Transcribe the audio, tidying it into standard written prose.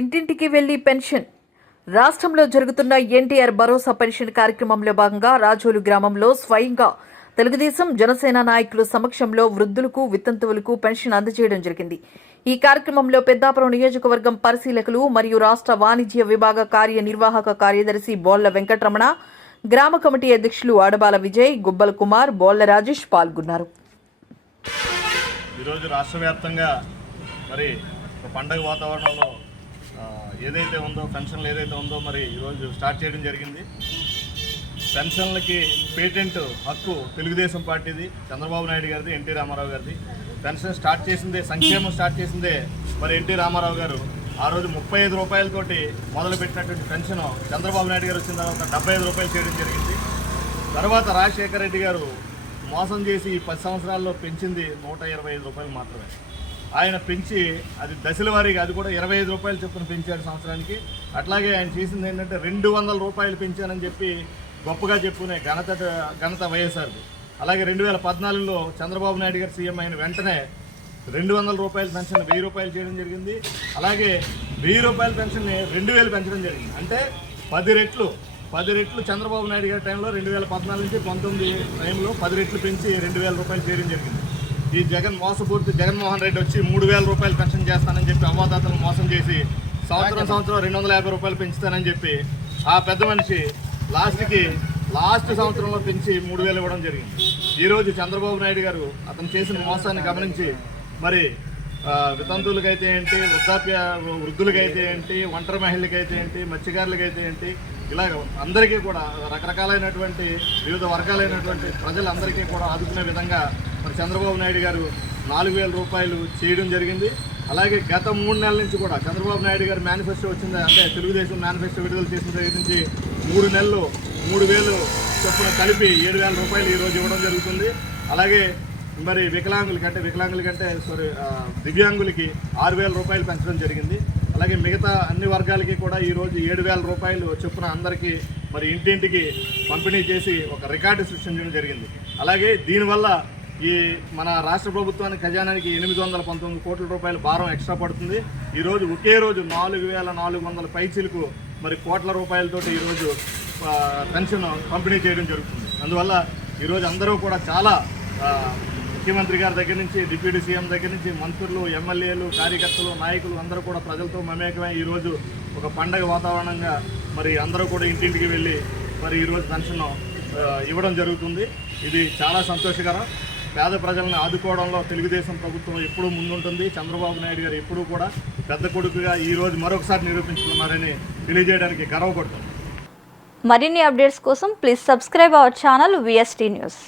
ఇంటింటికి వెళ్లి పెన్షన్ రాష్ట్రంలో జరుగుతున్న ఎన్టీఆర్ భరోసా పెన్షన్ కార్యక్రమంలో భాగంగా రాజోలు గ్రామంలో స్వయంగా తెలుగుదేశం జనసేన నాయకుల సమక్షంలో వృద్ధులకు వితంతువులకు పెన్షన్ అందజేయడం జరిగింది. ఈ కార్యక్రమంలో పెద్దాపురం నియోజకవర్గం పరిశీలకులు మరియు రాష్ట్ర వాణిజ్య విభాగ కార్యనిర్వాహక కార్యదర్శి బోళ్ల వెంకటరమణ, గ్రామ కమిటీ అధ్యక్షులు ఆడబాల విజయ్, గుబ్బల కుమార్, బోళ్ల రాజేష్ పాల్గొన్నారు. ఈరోజు రాష్ట్ర వ్యాప్తంగా మరి పండగ వాతావరణంలో ఏదైతే ఉందో పెన్షన్లు ఏదైతే ఉందో మరి ఈరోజు స్టార్ట్ చేయడం జరిగింది. పెన్షన్లకి పేటెంట్ హక్కు తెలుగుదేశం పార్టీది, చంద్రబాబు నాయుడు గారిది, ఎన్టీ రామారావు గారిది. పెన్షన్ స్టార్ట్ చేసిందే, సంక్షేమం స్టార్ట్ చేసిందే మరి ఎన్టీ రామారావు గారు. ఆ రోజు 35 రూపాయలతోటి మొదలుపెట్టినటువంటి పెన్షన్ చంద్రబాబు నాయుడు గారు వచ్చిన తర్వాత 75 రూపాయలు చేయడం జరిగింది. తర్వాత రాజశేఖర రెడ్డి గారు మోసం చేసి 10 సంవత్సరాల్లో పెంచింది 125 రూపాయలు మాత్రమే. ఆయన పెంచి అది దశల వారీగా అది కూడా 25 రూపాయలు చొప్పున పెంచాడు సంవత్సరానికి. అట్లాగే ఆయన చేసింది ఏంటంటే 200 రూపాయలు పెంచానని చెప్పి గొప్పగా చెప్పుకునే ఘనత వైఎస్ఆర్ది. అలాగే 2014లో చంద్రబాబు నాయుడు గారు సీఎం అయిన వెంటనే 200 రూపాయల పెన్షన్ 1000 రూపాయలు చేయడం జరిగింది. అలాగే 1000 రూపాయల పెన్షన్ని 2000 పెంచడం జరిగింది. అంటే 10 రెట్లు చంద్రబాబు నాయుడు గారి టైంలో 2014 నుంచి 19 టైంలో 10 రెట్లు పెంచి 2000 రూపాయలు చేయడం జరిగింది. ఈ జగన్మోహన్ రెడ్డి వచ్చి 3000 రూపాయలు పెన్షన్ చేస్తానని చెప్పి అవ్వాదాతలను మోసం చేసి సంవత్సరం 250 రూపాయలు పెంచుతానని చెప్పి ఆ పెద్ద మనిషి లాస్ట్ సంవత్సరంలో పెంచి 3000 ఇవ్వడం జరిగింది. ఈరోజు చంద్రబాబు నాయుడు గారు అతను చేసిన మోసాన్ని గమనించి మరి వితంతువులకైతే ఏంటి, వృద్ధులకైతే ఏంటి, ఒంటరి మహిళలకైతే ఏంటి, మత్స్యకారులకైతే ఏంటి, ఇలా అందరికీ కూడా రకరకాలైనటువంటి వివిధ వర్గాలైనటువంటి ప్రజలందరికీ కూడా ఆదుకునే విధంగా మరి చంద్రబాబు నాయుడు గారు 4000 రూపాయలు చేయడం జరిగింది. అలాగే గత 3 నెలల నుంచి కూడా చంద్రబాబు నాయుడు గారు మేనిఫెస్టో వచ్చింది, అంటే తెలుగుదేశం మేనిఫెస్టో విడుదల చేసిన దగ్గర నుంచి 3 నెలలు 3000 చొప్పున కలిపి 7000 రూపాయలు ఈరోజు ఇవ్వడం జరుగుతుంది. అలాగే మరి వికలాంగులకంటే దివ్యాంగులకి 6000 రూపాయలు పెంచడం జరిగింది. అలాగే మిగతా అన్ని వర్గాలకి కూడా ఈరోజు 7000 రూపాయలు చొప్పున అందరికీ మరి ఇంటింటికి పంపిణీ చేసి ఒక రికార్డు సృష్టించడం జరిగింది. అలాగే దీనివల్ల ఈ మన రాష్ట్ర ప్రభుత్వానికి ఖజానానికి 819 కోట్ల రూపాయల భారం ఎక్స్ట్రా పడుతుంది. ఈరోజు ఒకే రోజు 4400 పైచీలకు మరి కోట్ల రూపాయలతోటి ఈరోజు పెన్షన్ పంపిణీ చేయడం జరుగుతుంది. అందువల్ల ఈరోజు అందరూ కూడా చాలా ముఖ్యమంత్రి గారి దగ్గర నుంచి డిప్యూటీ సీఎం దగ్గర నుంచి మంత్రులు, ఎమ్మెల్యేలు, కార్యకర్తలు, నాయకులు అందరూ కూడా ప్రజలతో మమేకమై ఈరోజు ఒక పండగ వాతావరణంగా మరి అందరూ కూడా ఇంటింటికి వెళ్ళి మరి ఈరోజు పెన్షన్ ఇవ్వడం జరుగుతుంది. ఇది చాలా సంతోషకరం. పేద ప్రజలను ఆదుకోవడంలో తెలుగుదేశం ప్రభుత్వం ఎప్పుడూ ముందుంటుంది. చంద్రబాబు నాయుడు గారు ఎప్పుడూ కూడా పెద్ద కొడుకుగా ఈరోజు మరొకసారి నిరూపించుకున్నారని తెలియజేయడానికి గర్వపడుతుంది. మరిన్ని అప్డేట్స్ కోసం please subscribe our channel VST news.